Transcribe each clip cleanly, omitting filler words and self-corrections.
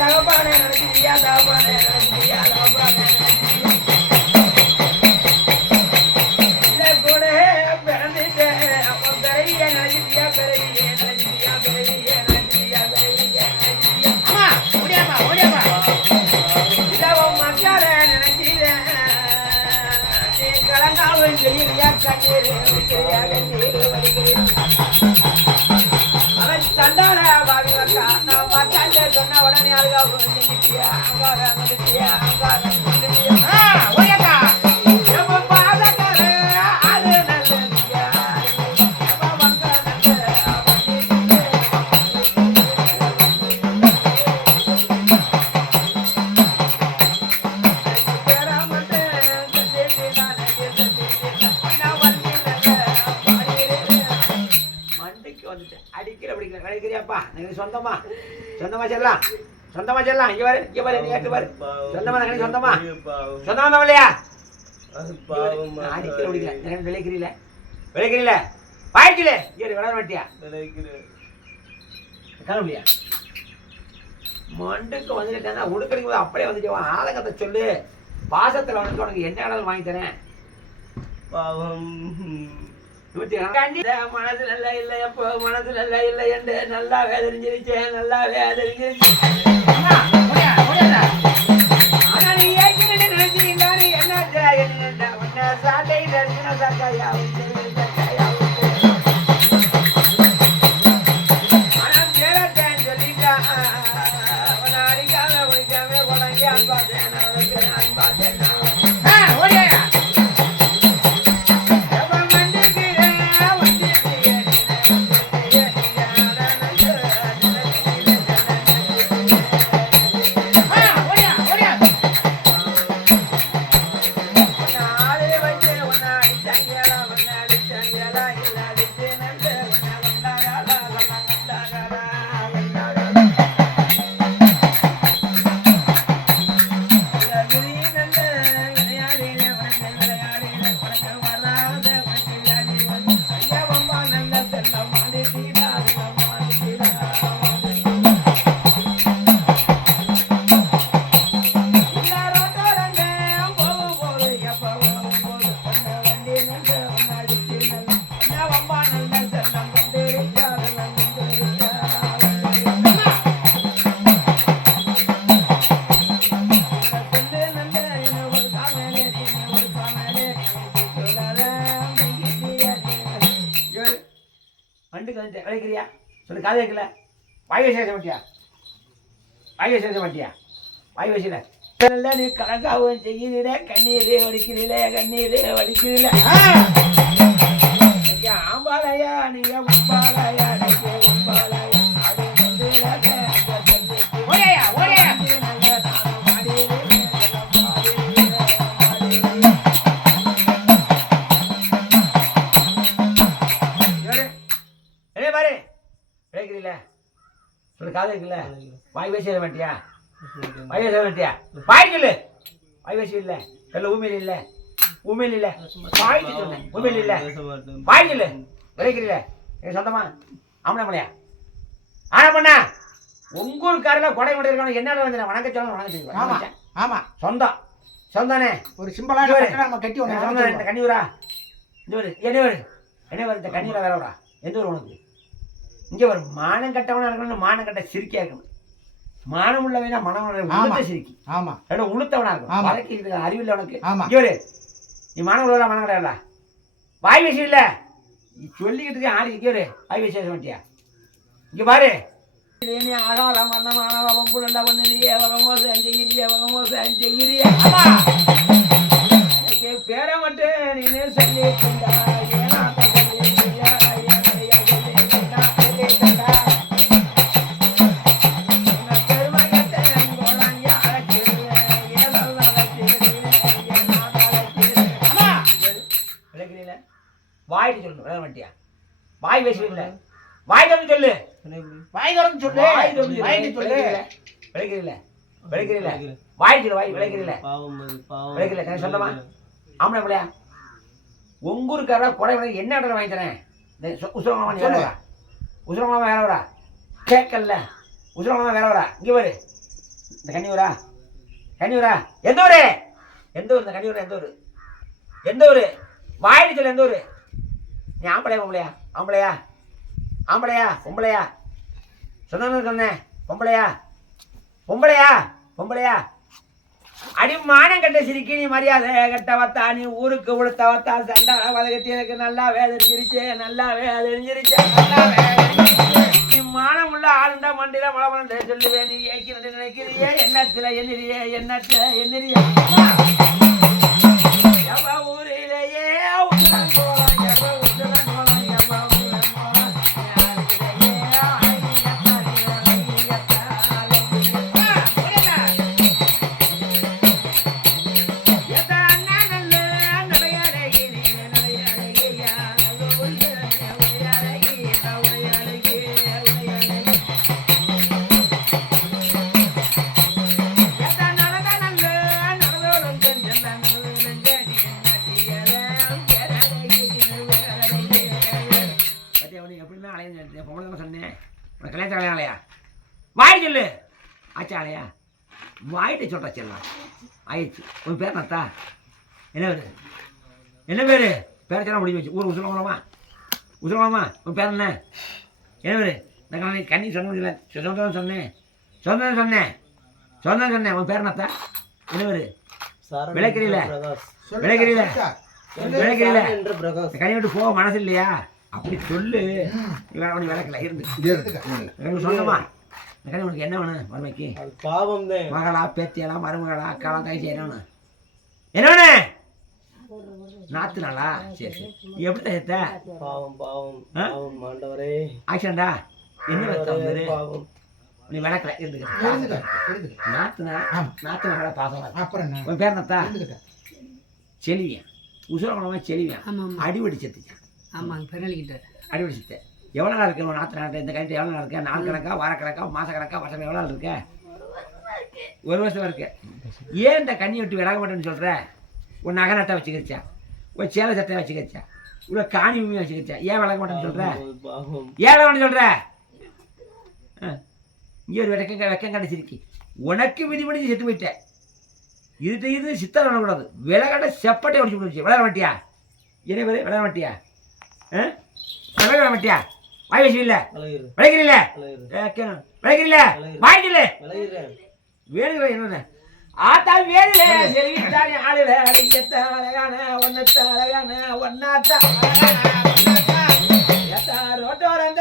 தகப்பானே நினைச்சியா தகப்பானே நினைச்சியா தகப்பானே நினைச்சியா கூட பிறந்துட்டேன் அப்போ பெரிய நினைச்சியா பெரிய நினைச்சியா பெரிய நினைச்சியா பெரிய நினைச்சியா ஓடியாப்பா ஓடியாப்பா இல்லவன் மக்கார நினைச்சியா நீ கலங்காமல் செய்யா கண்ணீர் கண்ணீர் வலிக்கிறேன் சண்டான பாவி மக்கா நான் மக்காண்ட சொன்ன உடனே அழுகா நினைச்சியா அங்கார நினைச்சியா அங்கார ஓடியாப்பா எப்ப பாதக்கார அது நல்லதியா எப்ப மக்கா அடிக்கிற பிடிக்கல கிடைக்கிறியாப்பா எனக்கு சொந்தமா சொந்தமா செல்லாம் சொந்தமா செல்லாம் இங்க பாரு இங்க பாரு கேட்டு பாரு சொந்தமா எனக்கு சொந்தமா சொந்தமா தான் இல்லையா அடிக்கிற பிடிக்கல எனக்கு விளைக்கிறீல விளைக்கிறீல பாய்ச்சில ஏறு விளையாட மாட்டியா கிளம்பலையா மண்டுக்கு வந்துட்டேன்னா உடுக்கடிக்கும் போது அப்படியே வந்துட்டு ஆலகத்தை சொல்லு பாசத்தில் வந்து உனக்கு என்ன வேணாலும் வாங்கி தரேன் பாவம் மனது நல்லா இல்லை எப்போ மனது நல்லா இல்லை என்று நல்லா வேதரிஞ்சிருச்சேன் நல்லா வேதரிஞ்சிருச்சேன் ஆனா நீ ஏற்கனவே நினைச்சிருந்தாரு என்ன உன்ன சாட்டை தரிசன சாட்டையா ஆனா கேளத்தேன் சொல்லிட்டான் உன்னை அடிக்காம ஒழிக்காம குழந்தை அன்பாத்தேன் அன்பாத்தேன் விளைக்கிறியா சொல்லு காது வைக்கல வாய் வச்சு பேச மாட்டியா வாய் வச்சு பேச மாட்டியா வாய் வச்சுல நீ கலக்காவும் செய்கிறீல கண்ணீரே வடிக்கிறீல கண்ணீரே வடிக்கிறீல ஆம்பாளையா நீங்க உம்பாளையா நீங்க உம்பாளையா காது இருக்குல்ல வாய் பேச மாட்டியா வாய் பேச மாட்டியா வாய்க்கல வாய் பேச இல்ல சொல்ல ஊமையில் இல்ல ஊமையில் இல்ல வாய்க்கு சொன்னேன் ஊமையில் இல்ல வாய்க்கல விளைக்கிறீல எனக்கு சொந்தமா ஆமனா மலையா ஆனா பண்ணா உங்க ஊருக்காரில் கொடை கொண்டே இருக்கணும் என்னால வந்து வணக்க சொல்ல வணக்க செய்வேன் ஆமா ஆமா சொந்தம் சொந்தானே ஒரு சிம்பிளான நம்ம கட்டி ஒன்று சொந்தம் இந்த கன்னியூரா இந்த ஒரு என்ன வரும் இந்த கன்னியூரா வேற வரா எந்த ஊர் உனக்கு இங்கே ஒரு மானம் கட்டவனா இருக்கணும் மானம் கட்ட சிரிக்கியா இருக்கணும் மானம் உள்ளவனா மனம் உளுத்த சிரிக்கி ஆமா உளுத்தவனா இருக்கும் வழக்கு அறிவில்லை உனக்கு இங்கே நீ மானம் உள்ளவனா மனம் கிடையாதுல வாய் விஷயம் இல்லை சொல்லிக்கிட்டு ஆடி இங்கே வாய் விஷயம் மாட்டியா இங்கே பாரு ஆகாலம் வண்ணமான வம்பு நல்லா பண்ணுறியே வகமோசு அஞ்சகிரியே வகமோசு அஞ்சகிரியே பேரை மட்டும் நீனே சொல்லிட்டுண்டா வாய்ட்டு சொல்லு வேற மாட்டியா வாய் பேச இல்லை வாய் திறந்து சொல்லு வாய் திறந்து சொல்லு வாய்ட்டு சொல்லு விளைக்கிறீல விளைக்கிறீல வாய் சொல்லு வாய் விளைக்கிறீல விளைக்கிறீல எனக்கு சொந்தமா ஆம்பளை பிள்ளையா உங்க ஊருக்காரா கொடை விலை என்ன இடத்துல வாங்கி தரேன் உசுரமாமா நீ வேற வரா உசுரமாமா வேற வரா கேட்கல உசுரமாமா வேற வரா இங்கே பாரு இந்த கன்னியூரா கன்னியூரா எந்த ஊரு எந்த ஊர் இந்த கன்னியூரா எந்த ஊர் எந்த ஊர் வாயிட்டு சொல்லு எந்த ஊர் நீ ஆம்பளையா பொம்பளையா ஆம்பளையா ஆம்பளையா பொம்பளையா சொன்னேன் பொம்பளையா பொம்பளையா பொம்பளையா அடி மானம் கட்ட சிரிக்கி நீ மரியாதை கட்டவத்தா நீ ஊருக்கு உளுத்தவத்தா சண்டா வதகத்தி எனக்கு நல்லா வேதரிச்சிருச்சே நல்லா வேதரிச்சிருச்சே நல்லா நீ மானம் உள்ள ஆளுண்டா மண்டியில மழை சொல்லுவேன் நீ ஏற்கிறது நினைக்கிறியே எண்ணத்துல எண்ணிறியே எண்ணத்துல எண்ணிறியே ஊரிலேயே வாய் சொல்லு ஆச்சா ஆலையா வாயிட்ட சொல்கிறா செல்லாம் ஆயிடுச்சு உன் பேர் நத்தா என்ன பேர் என்ன பேர் பேர சொல்ல முடிஞ்சு வச்சு ஊர் உசுரலாமா உசுரலாமா உன் பேர் என்ன என்ன பேர் நான் கண்ணி சொன்னதில்லை சொன்னேன் சொன்னேன் உன் பேர் நத்தா என்ன பேர் விளக்கிறீல விளக்கிறீல விளக்கிறீல கனி விட்டு போக மனசு இல்லையா அப்படி சொல்லு விளக்கல இருந்து சொன்னமா உனக்கு என்ன வேணும் மருமைக்கு பாவம் மகளா பேத்தியெல்லாம் மருமகளா அக்காலாம் கை செய்யணும் என்ன வேணும் நாத்து நாளா சரி சரி நீ எப்படி சேர்த்த பாவம் பாவம் பாவம் ஆண்டவரே ஆக்சிடென்டா என்ன பாவம் நீ விளக்கல இருந்துக்க நாத்து மகளா பாசம் உன் பேர் நத்தா செலிவியன் உசுரகுணமா செலிவியன் அடிபடி செத்துச்சான் ஆமாங்க பெருகிட்ட அடிபடி செத்த எவ்வளோ நாள் இருக்கு நாற்று நாட்டு இந்த கணிட்டு எவ்வளோ நாள் இருக்கேன் நாள் கணக்கா வார கணக்கா மாத கணக்கா வருஷம் எவ்வளோ நாள் இருக்க ஒரு வருஷம் இருக்கு ஏன் இந்த கண்ணி விட்டு விலக மாட்டேன்னு சொல்கிற உன் நகை நட்டை வச்சுக்கிச்சா உன் சேலை சட்டை வச்சுக்கிச்சா உள்ள காணி பூமியை வச்சுக்கிச்சா ஏன் விலக மாட்டேன்னு சொல்கிற ஏன் விலக மாட்டேன்னு சொல்கிற இங்கே ஒரு வெக்கம் கண்டிச்சிருக்கி உனக்கு விதி பண்ணி செத்து போயிட்டேன் இது சித்தம் பண்ணக்கூடாது விலகட்ட செப்பட்டை ஒடிச்சு போட்டுச்சு விளையாட மாட்டியா என்ன பேர் விளையாட மாட்டியா விளையாட மாட்டியா வாய் வச்சு இல்லை விளைக்கிறீல்ல விளைக்கிறீல்ல வாய்க்கல வேணுகிற என்ன ஆத்தா வேணுல செல்வித்தானே ஆளுல அழகியத்த அழகான ஒன்னத்த அழகான ஒன்னாத்தா ரோட்டோரந்த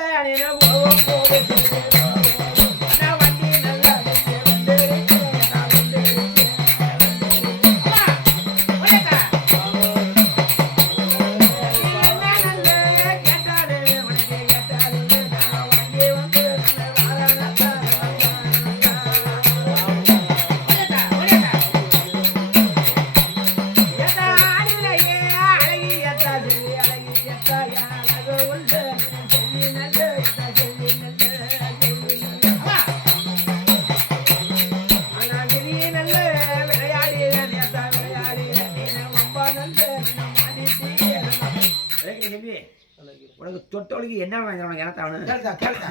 உனக்கு தொட்டவளுக்கு என்ன உனக்கு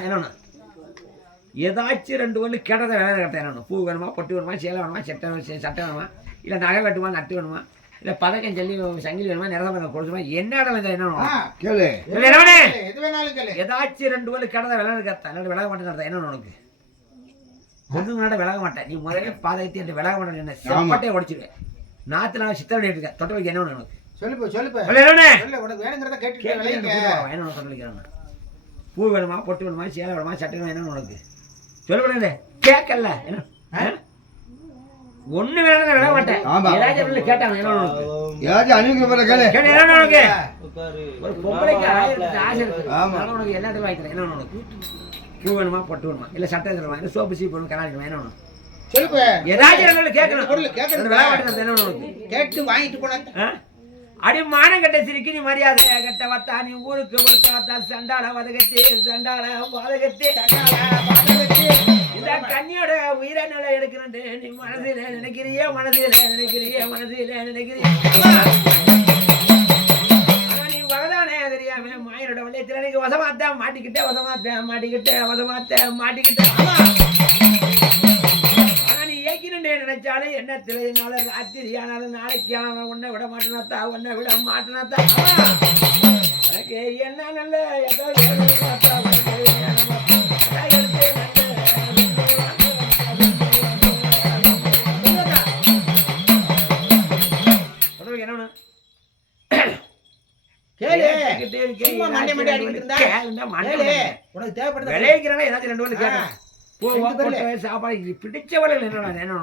என்ன ஏதாச்சும் ரெண்டு ஒன்று கேட்டதை வேலை கட்ட என்ன பூ வேணுமா பொட்டு வேணுமா சேலை வேணுமா சட்டை வேணுமா இல்லை நகை வெட்டுமா நட்டு வேணுமா இல்லை பதக்கம் சொல்லி சங்கிலி வேணுமா நிறந்த கொடுத்துமா என்ன இடம் என்ன ஏதாச்சும் ரெண்டு ஒன்று கேட்டதை விலை கத்த என்னோட விலக மாட்டேன் என்ன உனக்கு பொண்ணு முன்னாடி விலக மாட்டேன் நீ முதல்ல பாதகத்தை என்று விலக மாட்டேன் என்ன செப்பட்டே உடைச்சிருவேன் நாற்று நான் சித்தம் பண்ணிட்டு இருக்கேன் தொட்டவளுக்கு என்ன உனக்கு பூ வேணுமா பொட்டு வேணுமா சேலை வேணுமா சட்டை வேணுமா என்ன உனக்கு சொல்ல கேட்கல என்ன ஒண்ணு வேணும் விட மாட்டேன் ஏதாச்சும் கேட்டாங்க என்ன உனக்கு ஒரு பொம்பளைக்கு ஆசை இருக்கு உனக்கு எல்லாத்தையும் வாங்கிக்கிறேன் என்ன உனக்கு பூ வேணுமா பொட்டு வேணுமா இல்ல சட்டை வேணுமா இல்ல சோப்பு சீப்பு வேணும் கலாய்க்கணும் என்ன உனக்கு ஏதாச்சும் கேட்கணும் கேட்டு வாங்கிட்டு போன அடி மானம் கட்ட சிரிக்கி நீ மரியாதை கட்ட வத்தா நீ ஊருக்கு வத்தா சண்டால வதகத்தி சண்டால வதகத்தி இந்த கண்ணியோட உயிரை நிலை எடுக்கிறேன் நீ மனதில நினைக்கிறியே ஆனா நீ வகதானே தெரியாம மாயனோட வளையத்துல நீங்க வசமாத்த மாட்டிக்கிட்டே ஆனா நீ எண்ணத்தில் இருந்தாலும் ராத்திரி ஆனாலும் நாளைக்கு ஆனாலும் உன்னை விட மாட்டேனாத்தா உன்னை விட மாட்டேனாத்தா எனக்கு என்ன நல்ல சாப்பாடு பிடிச்சவர்கள் என்ன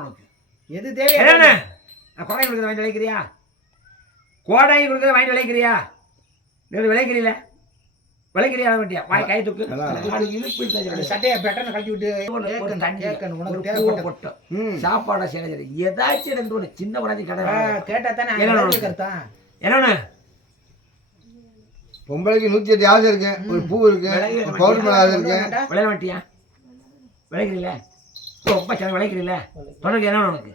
எது தேவை என்ன கோடை கொடுக்குற வாங்கி விளைக்கிறியா கோடை கொடுக்குற வாங்கி விளைக்கிறியா விளைக்கிறீல விளைக்கிறியா வண்டியா வாய் கை தூக்கு சட்டையை பெட்டனை கழட்டி விட்டு போட்டோம் சாப்பாடை சரி ஏதாச்சும் ரெண்டு சின்ன குழந்தை கடை கேட்டா தானே என்னன்னு பொம்பளைக்கு 108 ஆசை இருக்கு ஒரு பூ இருக்கு பவுடர் மேல ஆசை இருக்கு விளைய மாட்டியா விளைக்கிறீல ரொம்ப சில விளைக்கிறீல தொடர்ந்து என்ன உனக்கு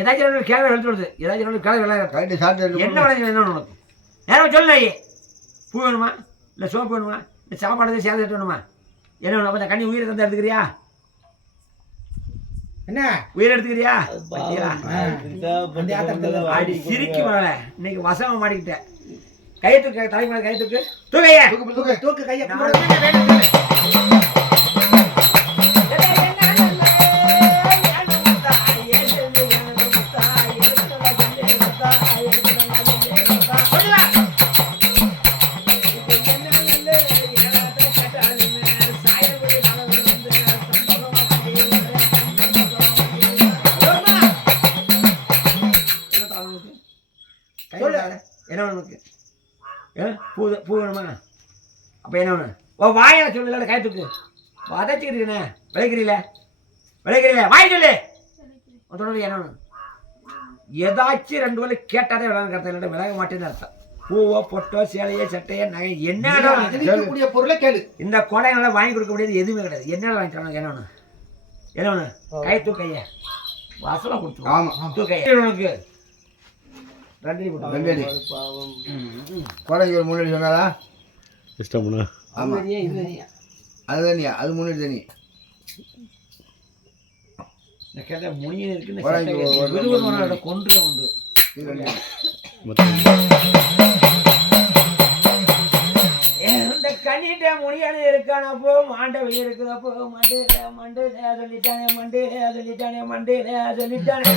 ஏதாச்சும் கேள்வி எடுத்து விடுது ஏதாச்சும் கேள்வி விளையாடு என்ன விளையாடு என்ன உனக்கு நேரம் சொல்லு பூ வேணுமா இல்லை சோப்பு வேணுமா இல்லை சாப்பாடு சேலை எடுத்து வேணுமா என்ன வேணும் அப்போ கண்ணி உயிரை தந்து எடுத்துக்கிறியா என்ன உயிரை எடுத்துக்கிறியா அடி சிரிக்கு மேலே இன்னைக்கு வசமாக மாட்டிக்கிட்டேன் கையை தூக்கு தலைமுறை கையை தூக்கு தூக்கையா தூக்கு கையை என்ன உனக்கு பூ வேணுமா அப்போ என்ன வேணும் ஓ வாயை சொல்லல கை தூக்கு வதச்சிக்கிட்டு விளைக்கிறீல வாய் சொல்லு தொடர்ந்து என்ன வேணும் ஏதாச்சும் ரெண்டு வேலை கேட்டாதே விளையாட கருத்து இல்லை விளையாட மாட்டேன்னு அர்த்தம் பூவோ பொட்டோ சேலையோ சட்டையோ நகை என்ன பொருளை கேளு இந்த கொடையெல்லாம் வாங்கி கொடுக்க முடியாது எதுவுமே கிடையாது என்ன வாங்கி தரணும் என்ன வேணும் கை தூக்கைய வாசலாக கொடுத்து ஆமாம் தூக்கைய உனக்கு ரெண்டடி கோடைக்கு ஒரு 3 அடி சொன்னாரா இஷ்டம்னா ஆமாம் அது தனியா அது 3 அடி தனி கேட்டால் முனியன் இருக்குன்னு கொன்று உண்டு இந்த கண்ணிட்ட முனியன் இருக்கானப்போ மாண்டவை இருக்குதப்போ மண்டு சொல்லிட்டானே சொல்லிட்டானே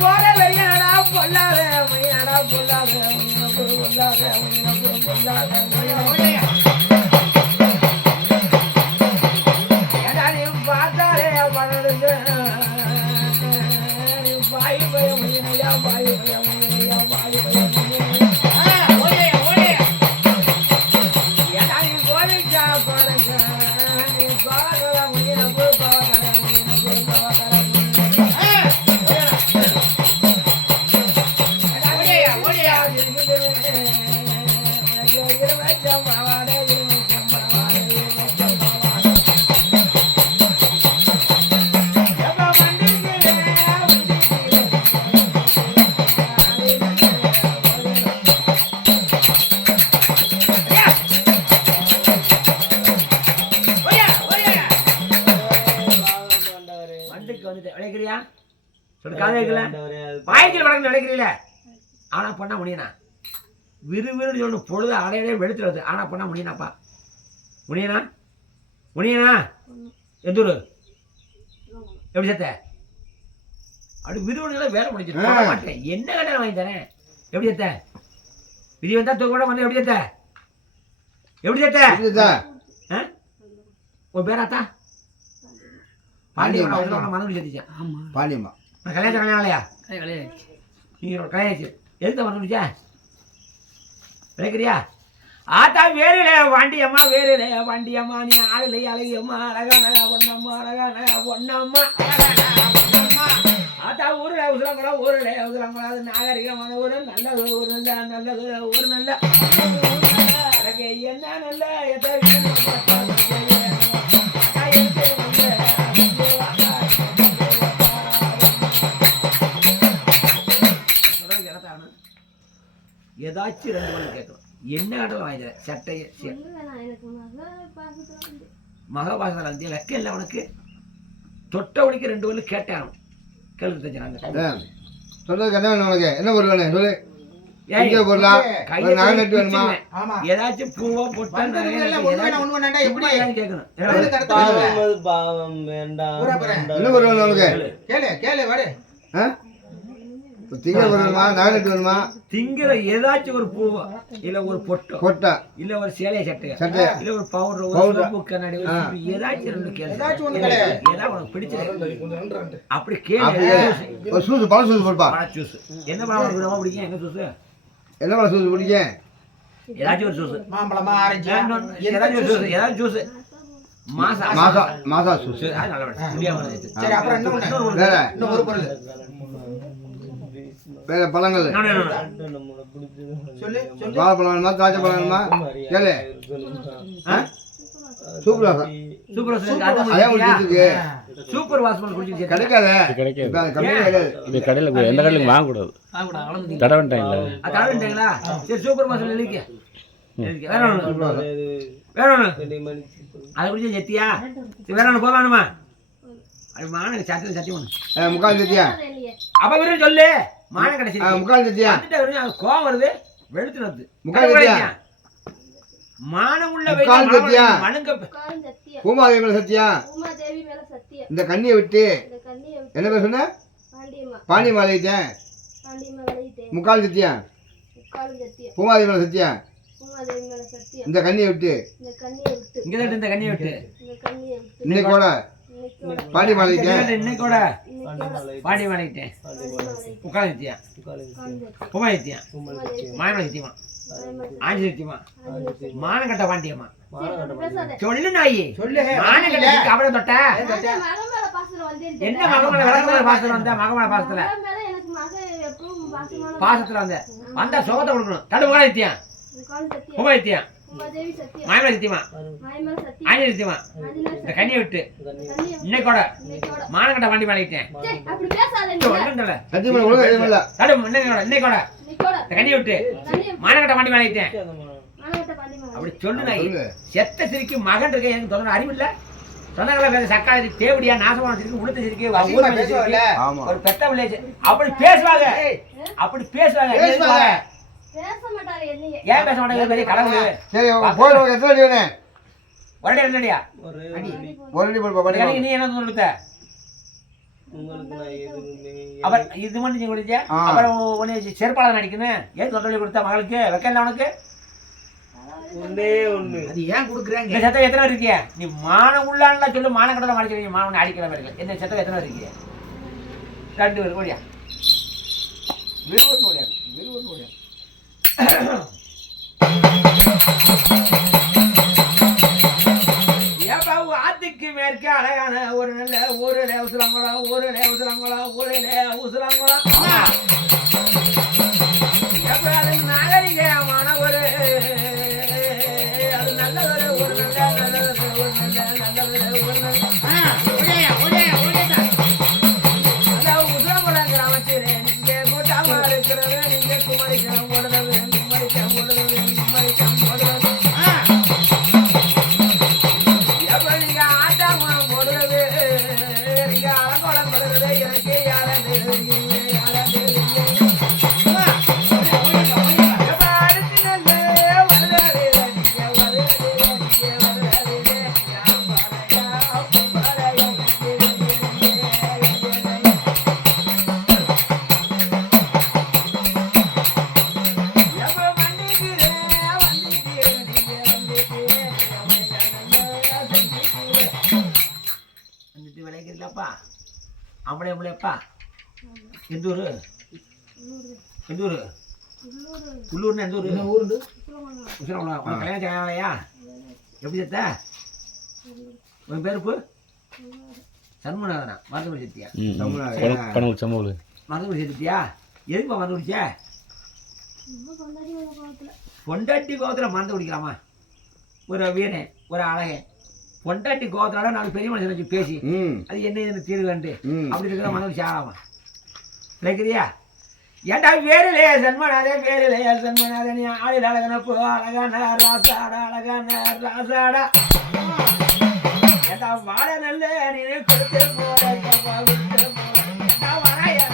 போற வெறியாடா பொல்லாத மையாடா பொல்லாத பார்த்தாலே பணடுங்க பாய் பயம் பாய் கோரிக்கா பாருங்க விளைக்கிறியா சொல்லு காதை வைக்கல பாய்ச்சல் வழக்கு விளைக்கிறீல ஆனா பண்ண முடியணா விறுவிறுன்னு சொல்லணும் பொழுது அடையவே வெளுத்துறது ஆனா பண்ண முடியணாப்பா முடியணா எந்த ஊரு எப்படி சேர்த்த அப்படி விறுவிறுலாம் வேலை முடிஞ்சிட்டு போட மாட்டேன் என்ன கடையில் வாங்கி தரேன் எப்படி சேர்த்த விதி வந்தா தூக்க வந்து எப்படி சேர்த்த உன் பேராத்தா பாண்டியம்மா மனு சேர்த்துச்சேன் பாண்டியம்மா நான் கல்யாணம் இல்லையா நீங்கள் கல்யாணிச்சு எதுக்கு மனு விளைக்கிறியா ஆத்தா வேறுல வண்டியம்மா நீ ஆளுலை அழகியம்மா அழகான பொன்னம்மா ஆத்தா ஊருல உசுலங்குளம் அது நாகரிகமான ஊரு நல்லது ஒரு நல்ல எனக்கு என்ன நல்ல ஏதாச்சும் 2 கேட்கணும் என்ன கடலை வாங்கிடுறேன் சட்டையை மகாபாரதத்தில் வந்து வெக்க இல்லை அவனுக்கு தொட்டவனுக்கு 2 வயலு கேட்டான் கேள்வி தெரிஞ்சாங்க சொல்றதுக்கு என்ன வேணும் உனக்கு? என்ன பொருள் வேணும் சொல்லு. எங்க பொருளா? ஒரு நாய் நட்டு வேணுமா? ஆமா ஏதாச்சும் பூவோ போட்டா எல்லாம் ஒண்ணு வேணா ஒண்ணு வேணாண்டா எப்படி கேட்கணும். என்ன பொருள் வேணும் உனக்கு? கேளு வாடு திங்க பொருள் வேணுமா? நாய் நட்டு வேணுமா? திங்கிற ஏதாச்சும் ஒரு பூவோ இல்ல ஒரு பொட்டோ இல்ல ஒரு சேலை சட்டை இல்ல ஒரு பவுடர் ஒரு சோப்பு கண்ணாடி ஏதாச்சும் 2 கேளு. ஏதாச்சும் ஒண்ணு ஏதாவது உனக்கு பிடிச்சது அப்படி கேளு. ஒரு சூஸ் பழ சூஸ் போடுப்பா. பழ ஜூஸ் என்ன பழம் ரொம்ப பிடிக்கும்? என்ன ஜூஸ்? என்ன பழ சூஸ் பிடிக்கும்? ஏதாச்சும் ஒரு ஜூஸ். மாம்பழமா ஆரஞ்சு ஏதாச்சும் ஜூஸ் மாசா சூஸ். சரி அப்புறம் என்ன ஒண்ணு வேற இன்னும் ஒரு பொருள் வேற பழங்கள் சொல்லு வாழைப்பழம் வேணுமா? திராட்சை பழம் வேணுமா? கேளு. சூப்பர் வாசம். சூப்பர் வாசம் குடிச்சு கிடைக்காத இது கடையில் எந்த கடையிலும் வாங்கக்கூடாது. தடவன்ட்டாங்களா? சரி சூப்பர் வாசம் எழுதிக்க. வேற ஒண்ணு அதை குடிச்சு செத்தியா? வேற ஒண்ணு போவானுமா? அது மான சத்தி ஒண்ணு முக்கால் சத்தியா? அப்ப வெறும் சொல்லு மான கிடைச்சி முக்கால் சத்தியா? கோவம் வருது வெளுத்து வருது. முக்கால் சத்தியா? மானம் உள்ள முக்கால் சத்தியா? மனுங்க பூமாதேவி மேல சத்தியா? இந்த கண்ணியை விட்டு என்ன பேர் சொன்ன? பாண்டி மாலையிட்டேன். முக்கால் சத்தியா? பூமாதேவி மேல சத்தியா? இந்த கண்ணியை விட்டு இங்க இந்த கண்ணியை விட்டு இன்னைக்கு கூட பாண்டி மாலையிட்டேன். இன்னைக்கு கூட பாண்டி மாலையிட்டேன். முக்கால் சத்தியா? பூமா சத்தியா? மாயமலை சத்தியமா? ஆஞ்சி சத்தியமா? மானங்கட்ட பாண்டியம்மா சொல்லு நாயி சொல்லு மானங்கட்ட அவளை தொட்ட என்ன மகமலை விளக்குமலை பாசத்துல வந்த மகமலை பாசத்துல வந்த சோகத்தை கொடுக்கணும். தடு முகால் சத்தியம் பூமா சத்தியம் மாயமலை சத்தியமா? ஆஞ்சி சத்தியமா? இந்த கண்ணியை விட்டு இன்னைக்கோட மானங்கட்ட பாண்டி மாலையிட்டேன். சத்தியமா உலக தடு இன்னைக்கோட கண்ணி விட்டு மானகட்ட பாண்டி மாலையிட்டேன். அப்படி சொல்லு நாய். செத்த சிரிக்கு மகன் இருக்க எனக்கு சொல்ல அறிவு இல்ல. சொன்னாங்களா சக்காளி தேவடியா நாசமான சிரிக்கு உளுத்த சிரிக்கு ஒரு பெத்த வில்லேஜ் அப்படி பேசுவாங்க. அப்படி பேசுவாங்க. ஏன் பேச மாட்டாங்க? பெரிய கடவுள். சரி போய் எத்தனை அடி வேணும்? ஒரு அடி 2 அடியா? ஒரு அடி போடுப்பா. நீ என்ன சொல்லுத்த? அப்புறம் இது மட்டும் நீ குடிச்ச அப்புறம் உன்னை செருப்பாளர் நடிக்கணும். ஏன் தொண்டை கொடுத்த மகளுக்கு வைக்கல உனக்கு? அது ஏன் குடுக்குறாங்க? இந்த சத்தம் எத்தனை இருக்கிய? நீ மானம் உள்ளான்ல சொல்லு. மானம் கடலை மறைக்கிறீங்க. மானம் அடிக்கிற மாதிரி என்ன சத்தம் எத்தனை இருக்கிய? 2 பேர் ஓடியா விருவன் ஓடியா விருவன் ஓடியா ஆத்துக்கு மேற்க அழகான ஒரு நல்ல ஊரில் உசுலங்குளம் ஊரில் உசுலங்குளம் ஊரில் உசுலங்குளம் நாகரிகமான ஒரு அது நல்ல ஒரு நல்ல உசுலங்குளம் கிராமத்திலே நீங்க கூட்டாம இருக்கிறது நீங்க குமரிக்கம் ஓடுறது குமரிக்கம் ஓடுறது குமரிக்கம் ஓடுறது அம்பளை அம்பளையப்பா எந்த ஊரு? எந்த ஊரு? உள்ளூர்னா எந்த ஊரு? ஊரு உசுரங்குளம். கல்யாணம் செய்யலையா? எப்படி செத்த? உன் பேருப்பு சண்முகநாதனா? மருந்துபடி செத்தியா? மருந்துபடி செத்தியா? எதுக்குப்பா மருந்து குடிச்ச? பொண்டாட்டி கோவத்தில் மருந்து குடிக்கலாமா? ஒரு வீரன் ஒரு அழகன் பொண்டாட்டி கோவத்தினால 4 பெரிய மனுஷன் வச்சு பேசி அது என்ன தீர்வுன்ட்டு அப்படி இருக்கிற மனது சாராமா நினைக்கிறியா? ஏண்டா வேறிலே சண்மனாதே வேறிலே சண்மனாதே நீ ஆளில் அழகனப்போ அழகான ராசாடா அழகான ராசாடா வாழ நல்ல நீ கொடுத்து போற கப்பா விட்டு நான் வரையா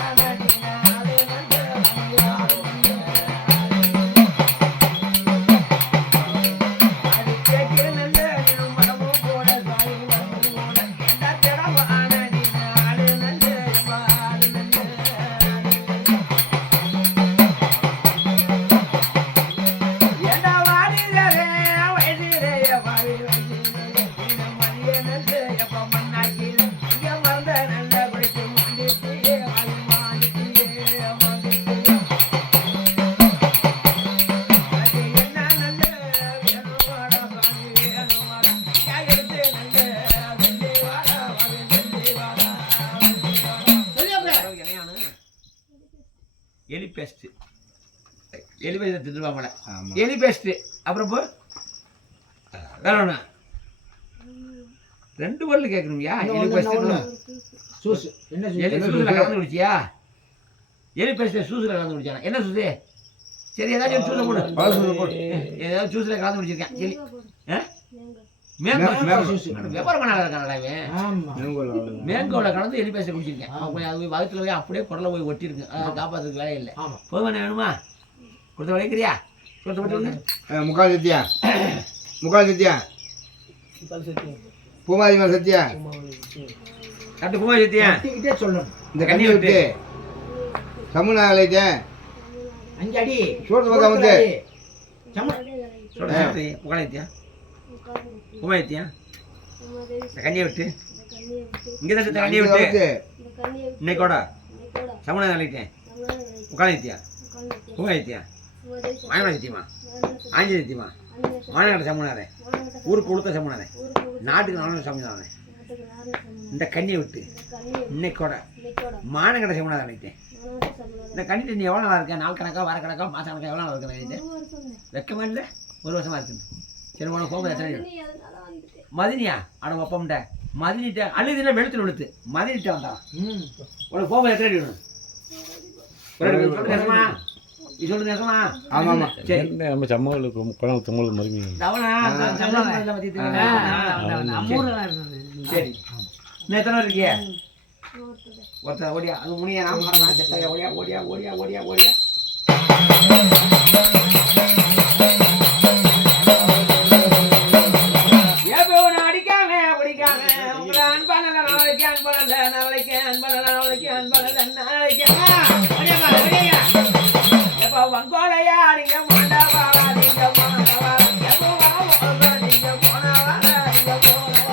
எலி பேஸ்ட் எலி பேஸ்ட் தின்னுவாங்களே எலி பேஸ்ட் அப்புறம் போ வேற ஒண்ணு ரெண்டு பேர்ல கேட்கணும்யா எலி பேஸ்ட் சூஸ் என்ன எலி சூஸ்ல கலந்து குடிச்சியா எலி பேஸ்ட் சூஸ்ல கலந்து குடிச்சானா என்ன சூஸ் சரி ஏதாச்சும் சூஸ்ல போடு ஏதாவது சூஸ்ல கலந்து குடிச்சிருக்கேன் எலி மேங்கோ வியாபாரம் பண்ணாத இருக்கானடா இவன் ஆமா மேங்கோல கலந்து எலி பேஸ்ட் குடிச்சிருக்கேன் போய் அது வகுத்துல போய் அப்படியே குடல போய் ஒட்டி இருக்கு அதை காப்பாத்துறதுக்கு வேலை இல்லை ஆமா போதுமா வேணுமா கொடுத்த வளைக்கிறியா கொடுத்த மட்டும் முக்கால் சத்தியா முக்கால் சத்தியா பூமாதி மேல் சத்தியா கட்டு பூமா சத்தியா கட்டிக்கிட்டே சொல்லணும் இந்த கண்ணி விட்டு சமுனாலைட்டே 5 அடி சோறு பக்கம் வந்து புகழத்தியா பூமாத்தியா இந்த கண்ணியை விட்டு இங்கே தான் சுத்த கண்ணியை விட்டு இன்னைக்கோட சமுனா அழைத்தேன் புகழத்தியா பூமாத்தியா மாயமாத்தியமா ஆஞ்சலித்தியமா மாநாடு சமுனாரே ஊருக்கு கொடுத்த சமுனாரே நாட்டுக்கு நானும் சமுதாரே இந்த கண்ணியை விட்டு இன்னைக்கோட மானங்கடை சமுனாரை அழைத்தேன் இந்த கண்ணிட்டு நீ எவ்வளோ நாளாக இருக்கேன் நாள் கணக்கா வார கணக்கா மாதம் கணக்கா எவ்வளோ நாள் இருக்கேன் வெக்கமா இல்லை 1 வருஷமா இருக்குது சரி உனக்கு போகும்போது எத்தனை மதினியா அட ஒப்பம்ட்ட மதினிட்ட அழுதுனா வெளுத்துல விழுத்து மதினிட்ட வந்தான் உனக்கு போகும்போது எத்தனை அடி வேணும் இது சொல்லுங்க நெசமா ஆமாம் ஆமாம் சரி நம்ம சம்மளுக்கு குளம் தொங்கல் மருமி தவணா சரி இன்னும் எத்தனை இருக்கிய ஒருத்தர் ஓடியா அது முனியா நான் செட்டாயா ஓடியா ஓடியா ஓடியா ஓடியா ஓடியா அடிக்காம பிடிக்காம உங்களை அன்பான நாளைக்கு அன்பனல்ல நாளைக்கு அன்பன நாளைக்கு அன்பன நாளைக்கு எப்ப வங்கோலையா நீங்க மாண்டவா நீங்க மாண்டவா எப்போ வா நீங்க போனவா நீங்க போனவா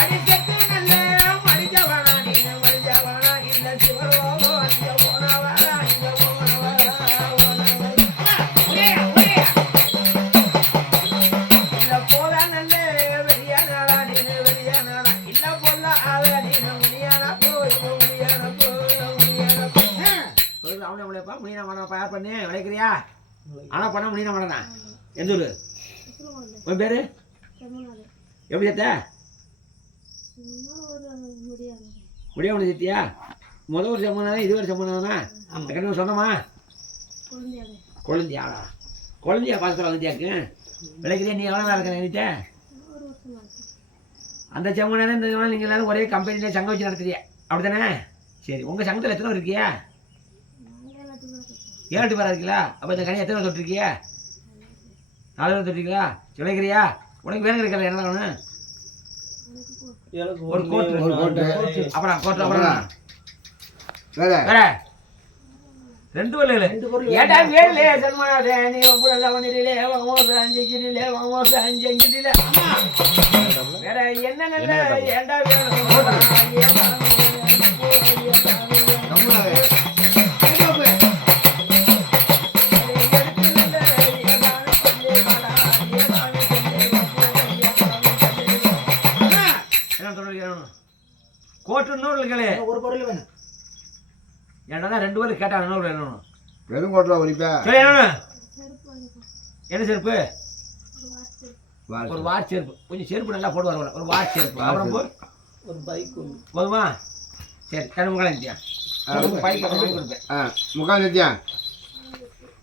அடிச்சத்து நல்ல மடிச்சவனா நீங்க மடிச்சவனா இல்ல சிவரோ நீங்க போனவா நீங்க போனவா இல்ல போல நல்ல வெளியானடா நீங்க வெளியானடா இல்ல போல ஆள நீங்க முடியானா அவனை விளைப்பா முனியா மாடப்பா யார் பண்ணு விளைக்கிறியா ஆனால் பண்ண முனியா மாடனா எந்த ஊர் உன் பேரு எப்படி சேர்த்த முடியாமல் சேர்த்தியா முதல் ஒரு சம்பளம் இது ஒரு சம்பளம்னா அந்த கண்ணு சொன்னமா குழந்தையாடா குழந்தையா பாசத்தில் வந்துட்டியாக்கு விளைக்கிறியா நீ எவ்வளோ நாள் இருக்கிற என்கிட்ட அந்த சம்பளம் இந்த நீங்கள் எல்லாரும் ஒரே கம்பெனியில் சங்கம் வச்சு நடத்துறியா அப்படி தானே சரி உங்கள் சங்கத்தில் எத்தனை இருக்கியா 7 பேரா இருக்கீங்களா அப்போ இந்த கனி எத்தனை தொட்டிருக்கியா 4 பேர் தொட்டிருக்கீங்களா விளைக்கிறியா உனக்கு வேணும் இருக்கல என்ன வேணும் ஒரு கோட்டு அப்புறம் கோட்டு அப்புறம் வேற 2 பொருள் ஏடா வேலே சன்மானே நீ ஒப்புல வண்டிலே வாமோ அஞ்சிக்கிலே வாமோ அஞ்சிக்கிலே வேற என்ன நல்ல ஏடா வேணும் கோட்டு 100 ஒரு பொருள் வேணும் ஏன்னா 2 பேரும் கேட்டாங்க 100 வேணும் வெறும் கோட்டில் ஒழிப்பா சரி என்ன செருப்பு ஒரு வாட்ச் செருப்பு கொஞ்சம் செருப்பு நல்லா போடுவார் ஒரு வாட்ச் செருப்பு அப்புறம் ஒரு பைக் போதுமா சரி கண்ணு முகாலத்தியா பைக் வாங்கி கொடுப்பேன் முக்கால் சத்தியா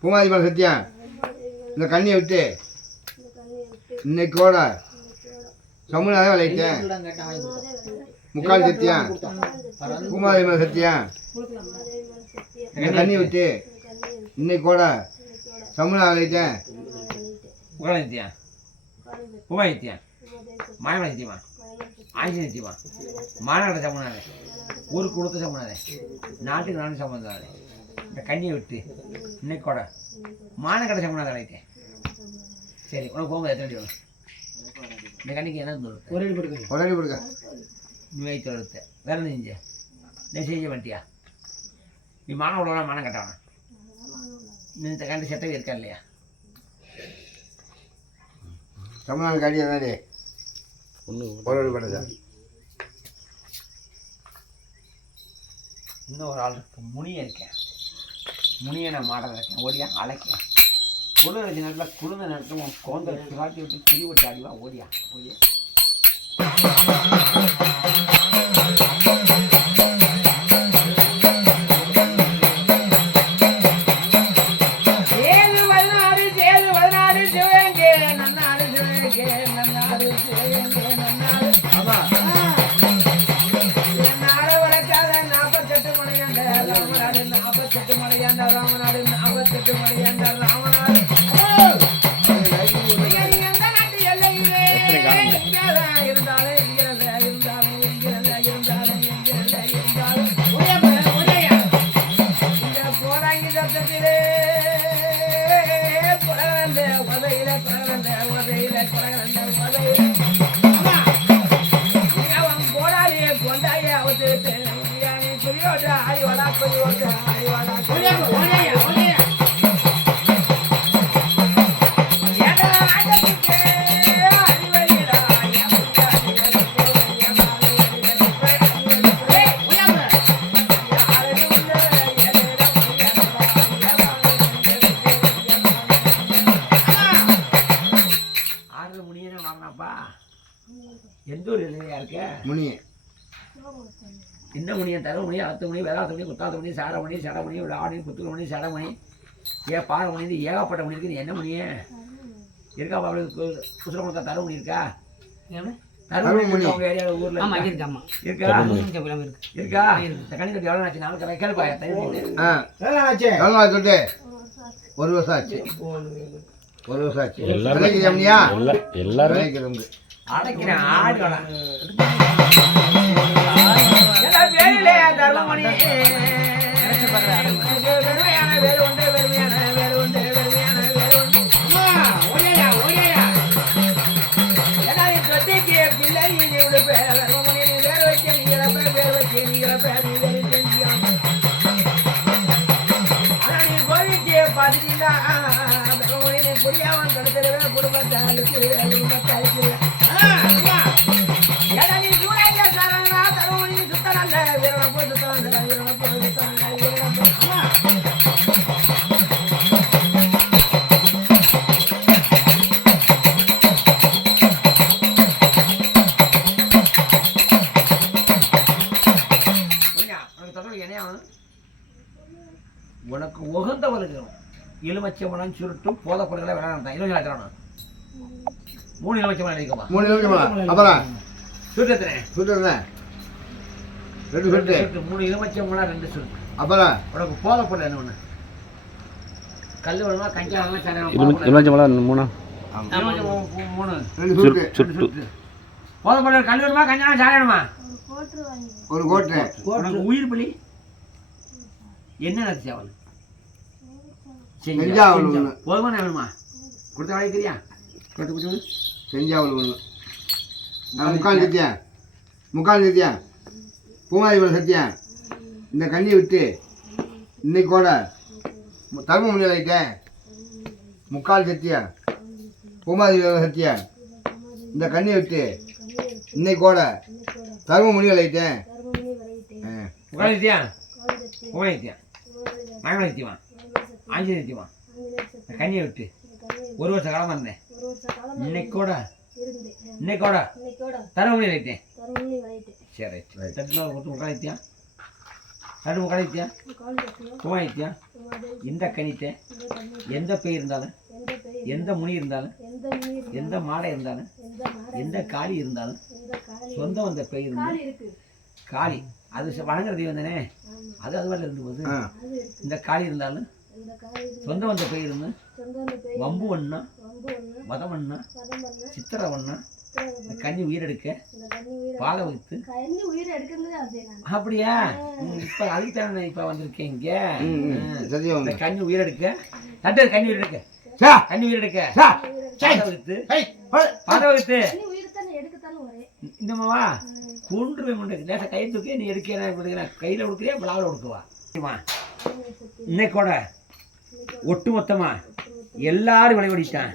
பூமாதி மேல் சத்தியா இந்த கண்ணியை விட்டு இன்னைக்கோட சமுதாயம் விளையிட்டேன் கேட்டான் வாங்கி கொடுத்தான். முக்கால் சத்தியம் பூமாரி மேல சத்தியம் இந்த கண்ணி விட்டு இன்னைக்கோட சமுதாயம் விளையிட்டேன் உகால நித்தியா உமா நித்தியா மாயம நித்தியமா ஆஞ்சி நித்தியமா மாநாட சமனாதே ஊருக்கு கொடுத்த சமனாதே நாட்டுக்கு நானும் சம்பந்தாதே இந்த கண்ணியை விட்டு இன்னைக்கோட மானக்கடை சமனாத அழைத்தேன். சரி உனக்கு போகும்போது எத்தனை அடி வரும்? இந்த கண்ணிக்கு என்ன தோணுது? ஒரு அடி போட்டுக்க. ஒரு அடி கொடுக்க நீ வைத்து எடுத்த வேற என்ன செஞ்ச? நீ செய்ய மாட்டியா? நீ மானம் உள்ளவனா மானம் கட்டவனா? நீ இந்த கண்டு செத்தவே இருக்கா இல்லையா? சமுதாயம் கடி தானே ஒன்று ஒரு அடி பண்ணதா இன்னும் ஒரு ஆள் இருக்கு, முனியை இருக்கேன். முனியை நான் மாடல இருக்கேன், ஓடியா அழைக்கேன். குளிர் வச்ச நேரத்தில் குளிர்ந்த நேரத்தில் உன் கோந்த காட்டி விட்டு கிளி விட்டு அடிவா, ஓடியா ஓடியா. ராமநாடு 48 மணியாண்ட ராமநாடு போராங்கி சத்தத்திலே புறவந்த உதையில புறவந்த உதையில புறவந்த உதையில அவன் போராளியை கொண்டாயே அவத்துட்டு புரியோட்டா அறிவாடா புரியோட்டா அறிவாடா எந்த ஒரு இல்லையா இருக்க முனிய என்ன மணியை தரமணி அத்தமணி வேதாத்தமணி குத்தாத்தமணி சாரமணி சடமணி ஆணி புத்துக்கமணி சடமணி பாரமணி ஏகப்பட்ட மணி இருக்குது. என்ன மணியே இருக்கா? அவளுக்கு குசுரகுளத்தா தரமணி இருக்கா? தருமணி உங்க ஏரியாவில் ஊர்ல இருக்கா? இருக்கா? இந்த கணி கட்டி எவ்வளோ ஆச்சு? நாலு கேளுப்பா. சொல்லிட்டு ஒரு வருஷம் ஆச்சு. ஒரு வருஷம் ஆச்சு. எல்லாரும் அடைக்கிறேன் ஆடு வேலையிலே தர்மமணி வெறுமையான வேறு உண்டு வெறுமையான வேறு உண்டு வெறுமையான வேறு உண்டு. ஏன்னா நீ சொத்திக்கு பிள்ளை நீ விடுப்ப தர்மமணி நீ வேறு வச்ச நீங்களப்ப வேறு வச்ச நீங்களப்ப நீ வேறு செஞ்சியான். ஆனா நீ கோவிச்சு பார்த்துட்டீங்களா தர்மமணி நீ புரியாமல் கடுத்துருவேன் குடும்பத்தை அழிச்சிருவேன் குடும்பத்தை அழிச்சிருவேன். உனக்கு உகந்தவர்கள் எலுமச்சம்பழம் சுருட்டும் போத பொருட்களை விளையாடுறான். 3 எலுமச்சம்பழம் அடிக்குமா? 3 எலுமச்சம்பழம் அப்புறம் சுருட்டத்தினே சுருட்டுறேன் 2 சுருட்டு 3 எலுமச்சம்பழம் 2 சுருட்டு. அப்புறம் உனக்கு போத பொருள் என்ன ஒன்று? கல் வேணுமா கஞ்சா வேணுமா சரி எலுமிச்சம்பழம் 3 2 சுருட்டு சுட்டு போத பொருள் கல் வேணுமா கஞ்சா சாரி வேணுமா? ஒரு கோட்டு. உனக்கு உயிர் பலி என்ன நினைச்சு அவள் செஞ்சாவல் ஒன்று போதுமான வேணுமா? கொடுத்த வாங்கிக்கிறியா? கொடுத்து செஞ்சாவல் ஒன்று முக்கால் சத்தியம் முக்கால் சத்தியம் பூமாதிபுரம் சத்தியம் இந்த கண்ணியை விட்டு இன்னைக்கோட தர்மமுனி ஆகிட்டேன். முக்கால் சத்தியம் பூமாதிபுரம் சத்தியம் இந்த கண்ணியை விட்டு இன்னைக்கோட தர்மமுனி ஆகிட்டேன். உகாலித்தியா உகாலித்தியா மகனித்தியமா ஆஞ்சி நித்தியமா கண்ணியை விட்டு 1 வருஷ காலமாக இருந்தேன். இன்னைக்கோட தரமணி வைத்தேன். சரி தட்டு கொடுத்து உட்காலித்தியா தட்டு உட்காலித்தியா உகாலித்தியா இந்த கணித்தை எந்த பேய் இருந்தாலும் எந்த முனி இருந்தாலும் எந்த மாடை இருந்தாலும் எந்த காளி இருந்தாலும் சொந்தம் வந்த பேய் இருந்து காளி அது வணங்குற தெய்வம் தானே. அது மாதிரி இருந்தபோது இந்த காளி இருந்தாலும் சொந்தம் வந்த பேய் இருந்து வம்பு வண்ணா மதம் வண்ணா சித்திரை வண்ணா கன்னி உயிரெடுக்க பாலை வைத்து அப்படியா? இப்ப அதுக்கு தானே இப்ப வந்திருக்கேன் இங்க. இந்த கன்னி உயிரெடுக்க தட்டு கன்னி உயிரெடுக்க கன்னி உயிரெடுக்க பாலை வைத்து இந்த மாவா கொண்டு லேசா கை தூக்கி நீ எடுக்க கையில கொடுக்குறியா பிளாவில் கொடுக்குவா இன்னைக்கோட ஒட்டு மொத்தமா எல்லாரும் விளையாடிட்டான்.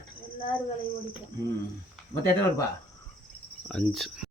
மொத்தம் எத்தனை வருப்பா? 5